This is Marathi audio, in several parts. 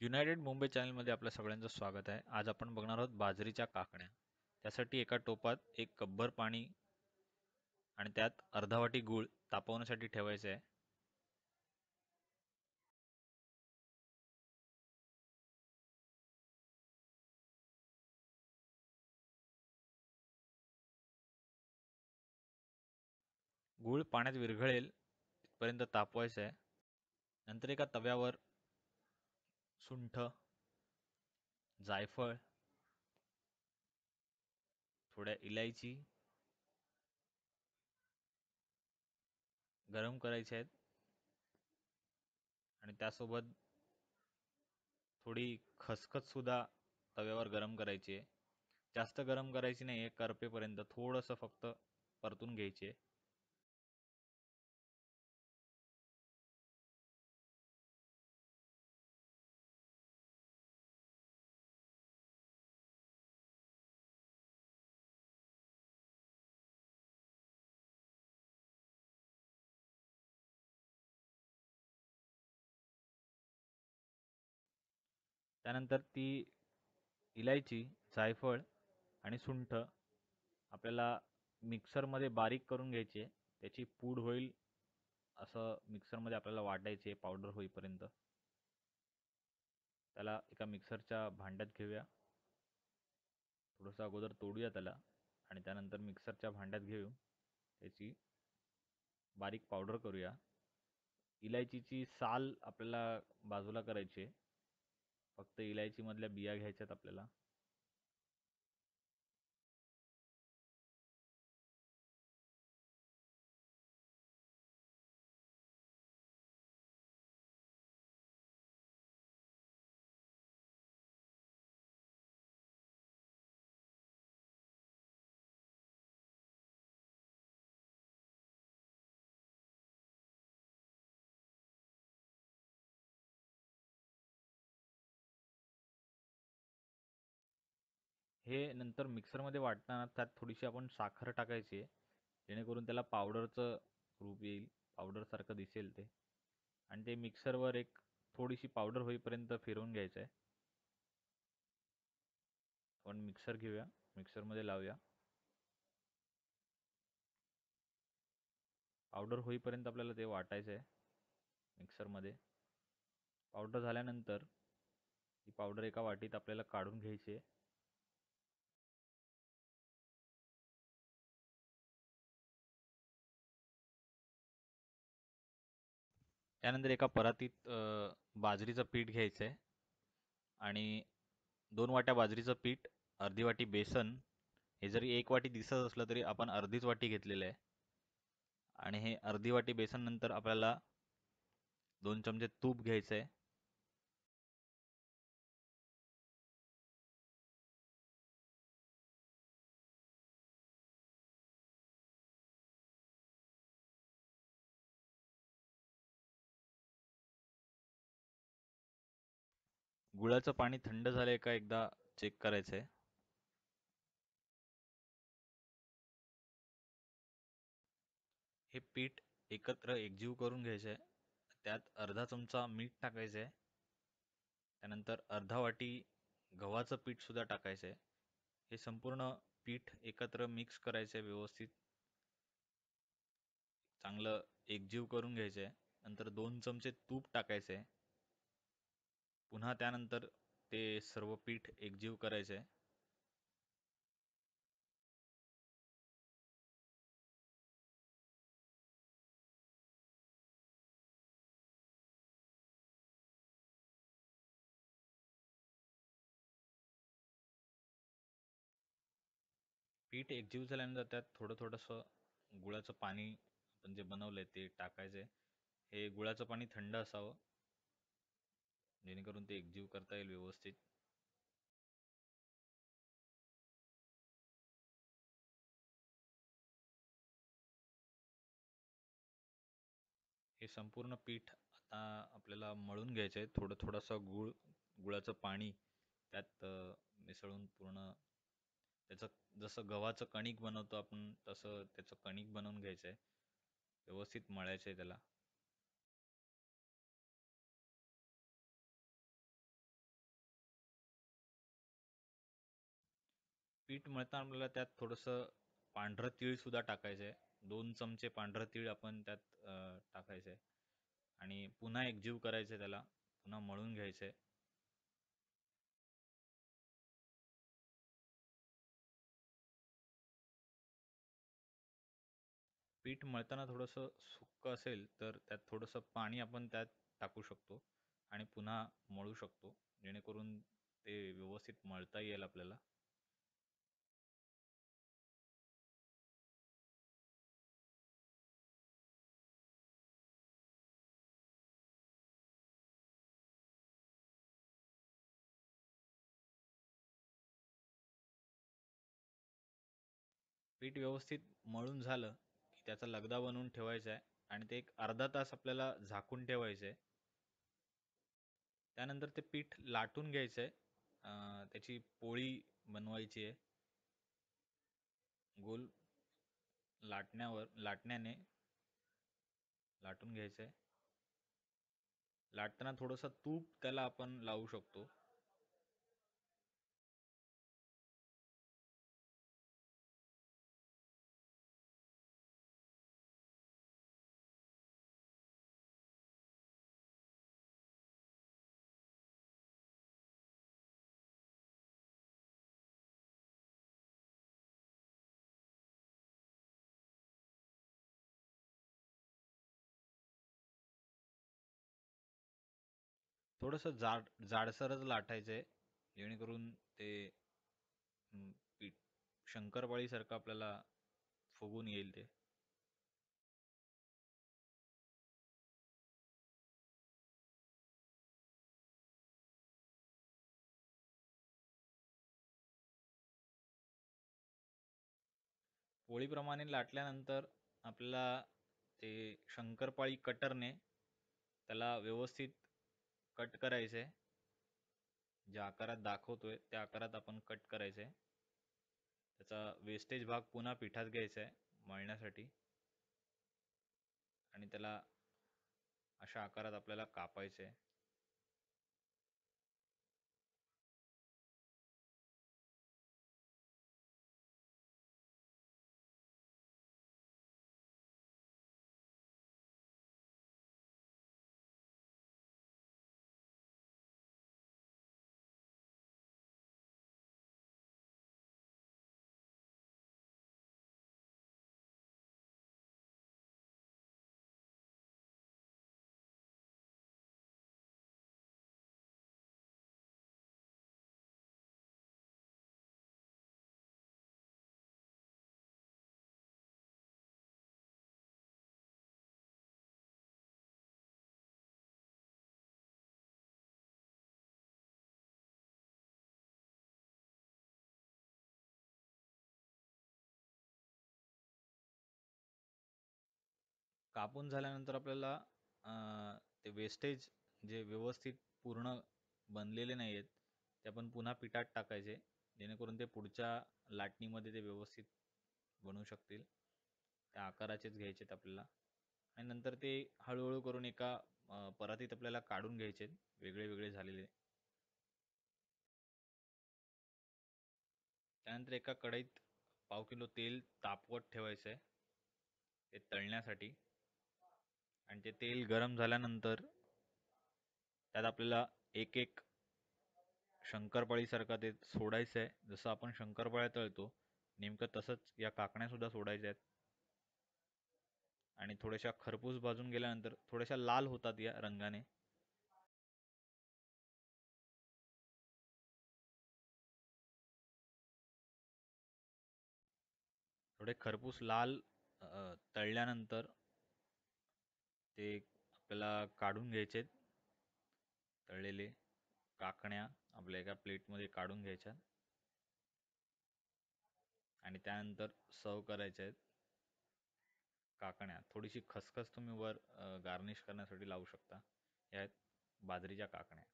युनायटेड मुंबई चॅनलमध्ये आपल्या सगळ्यांचं स्वागत आहे. आज आपण बघणार आहोत बाजरीच्या काकण्या. त्यासाठी एका टोपात एक कपभर पाणी आणि त्यात अर्धा वाटी गूळ तापवण्यासाठी ठेवायचं आहे. गूळ पाण्यात विरघळेल तिथपर्यंत तापवायचं आहे. नंतर एका तव्यावर सुंठ जायफळ थोड्या इलायची गरम करायचे आहेत. आणि त्यासोबत थोडी खसखस सुद्धा तव्यावर गरम करायची आहे. जास्त गरम करायची नाही आहे करपेपर्यंत थोडंसं फक्त परतून घ्यायचे त्यानंतर ती इलायची जायफळ आणि सुंठ आपल्याला मिक्सरमध्ये बारीक करून घ्यायची. आहे त्याची पूड होईल असं मिक्सरमध्ये आपल्याला वाटायचे पावडर होईपर्यंत. त्याला एका मिक्सरच्या भांड्यात घेऊया. थोडंसं अगोदर तोडूया त्याला आणि त्यानंतर मिक्सरच्या भांड्यात घेऊ त्याची बारीक पावडर करूया. इलायचीची साल आपल्याला बाजूला करायची आहे. फक्त इलायचीमधल्या बिया घ्यायच्यात आपल्याला. हे नंतर मिक्सरमध्ये वाटताना त्यात थोडीशी आपण साखर टाकायची आहे. जेणेकरून त्याला पावडरचं रूप येईल. पावडरसारखं दिसेल ते. आणि ते मिक्सरवर एक थोडीशी पावडर होईपर्यंत फिरवून घ्यायचं आहे. आपण मिक्सर घेऊया. मिक्सरमध्ये लावूया. पावडर होईपर्यंत आपल्याला ते वाटायचं आहे. मिक्सरमध्ये. पावडर झाल्यानंतर ही पावडर एका वाटीत आपल्याला काढून घ्यायची आहे. त्यानंतर एका परातीत बाजरीचं पीठ घ्यायचं आहे आणि दोन वाट्या बाजरीचं पीठ अर्धी वाटी बेसन हे जरी एक वाटी दिसत असलं तरी आपण अर्धीच वाटी घेतलेलं आहे. आणि हे अर्धी वाटी बेसन नंतर आपल्याला दोन चमचे तूप घ्यायचं आहे गुळाचं पाणी थंड झालंय का एकदा चेक करायचं आहे हे पीठ एकत्र एकजीव करून घ्यायचं आहे त्यात अर्धा चमचा मीठ टाकायचं आहे त्यानंतर अर्धा वाटी गव्हाचं पीठ सुद्धा टाकायचं आहे हे संपूर्ण पीठ एकत्र मिक्स करायचं आहे व्यवस्थित. चांगलं एकजीव करून घ्यायचं आहे नंतर दोन चमचे तूप टाकायचं आहे पुन्हा त्यानंतर ते सर्व पीठ एकजीव करायचं आहे पीठ एकजीव झाल्यानंतर त्यात थोडं थोडंसं गुळाचं पाणी आपण जे बनवलं आहे ते टाकायचं आहे हे गुळाचं पाणी थंड असावं. जेणेकरून ते एकजीव करता येईल व्यवस्थित. हे संपूर्ण पीठ आता आपल्याला मळून घ्यायचं आहे थोडं थोडंसं गूळ गुळाचं पाणी त्यात मिसळून पूर्ण त्याचं जसं गव्हाचं कणिक बनवतो आपण तसं त्याचं कणिक बनवून घ्यायचं आहे व्यवस्थित मळायचं आहे त्याला. पीठ मळताना आपल्याला त्यात थोडंसं पांढरं तीळसुद्धा टाकायचं आहे दोन चमचे पांढरं तीळ आपण त्यात टाकायचं आहे आणि पुन्हा एकजीव करायचं आहे त्याला. पुन्हा मळून घ्यायचं आहे पीठ मळताना थोडंसं सुक्क असेल तर त्यात थोडंसं पाणी आपण त्यात टाकू शकतो आणि पुन्हा मळू शकतो. जेणेकरून ते व्यवस्थित मळता येईल आपल्याला. पीठ व्यवस्थित मळून झालं की त्याचा लगदा बनवून ठेवायचा आहे आणि ते एक अर्धा तास आपल्याला झाकून ठेवायचं आहे त्यानंतर ते पीठ लाटून घ्यायचं आहे त्याची पोळी बनवायची आहे. गोल लाटण्यावर लाटण्याने लाटून घ्यायचं आहे लाटताना थोडंसं तूप त्याला आपण लावू शकतो. थोडंसं जाड जाडसरच लाटायचं आहे. जेणेकरून ते पीठ शंकरपाळीसारखं आपल्याला फुगून येईल ते. पोळीप्रमाणे लाटल्यानंतर आपल्याला ते शंकरपाळी कटरने त्याला व्यवस्थित कट करायचे. ज्या आकारात दाखवतोय त्या आकारात आपण कट करायचे. त्याचा वेस्टेज भाग पुन्हा पिठात घ्यायचा आहे मळण्यासाठी. आणि त्याला अशा आकारात आपल्याला कापायचे कापून झाल्यानंतर आपल्याला ते वेस्टेज जे व्यवस्थित पूर्ण बनलेले नाही आहेत ते आपण पुन्हा पिठात टाकायचे जेणेकरून ते पुढच्या लाटणीमध्ये ते व्यवस्थित बनू शकतील. त्या आकाराचेच घ्यायचे आहेत आपल्याला. आणि नंतर ते हळूहळू करून एका परातीत आपल्याला काढून घ्यायचे आहेत वेगळे वेगळे झालेले. त्यानंतर एका कढईत पाव किलो तेल तापवत ठेवायचं आहे ते तळण्यासाठी. आणि ते तेल गरम झाल्यानंतर त्यात आपल्याला एक एक शंकरपाळीसारखा ते सोडायचं आहे जसं आपण शंकरपाळ्या तळतो नेमकं तसंच या काकण्यासुद्धा सोडायच्या आहेत. आणि थोड्याशा खरपूस भाजून गेल्यानंतर थोड्याशा लाल होतात या रंगाने. थोडे खरपूस लाल तळल्यानंतर ते आपल्याला काढून घ्यायचे आहेत तळलेले काकण्या आपल्या एका प्लेटमध्ये काढून घ्यायच्या. आणि त्यानंतर सर्व करायच्या आहेत. काकण्या थोडीशी खसखस तुम्ही वर गार्निश करण्यासाठी लावू शकता. या आहेत बाजरीच्या काकण्या.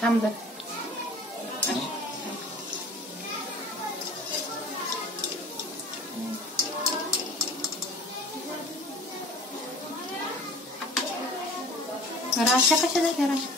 Tam da. Hani? Раша, хочу дать, раша.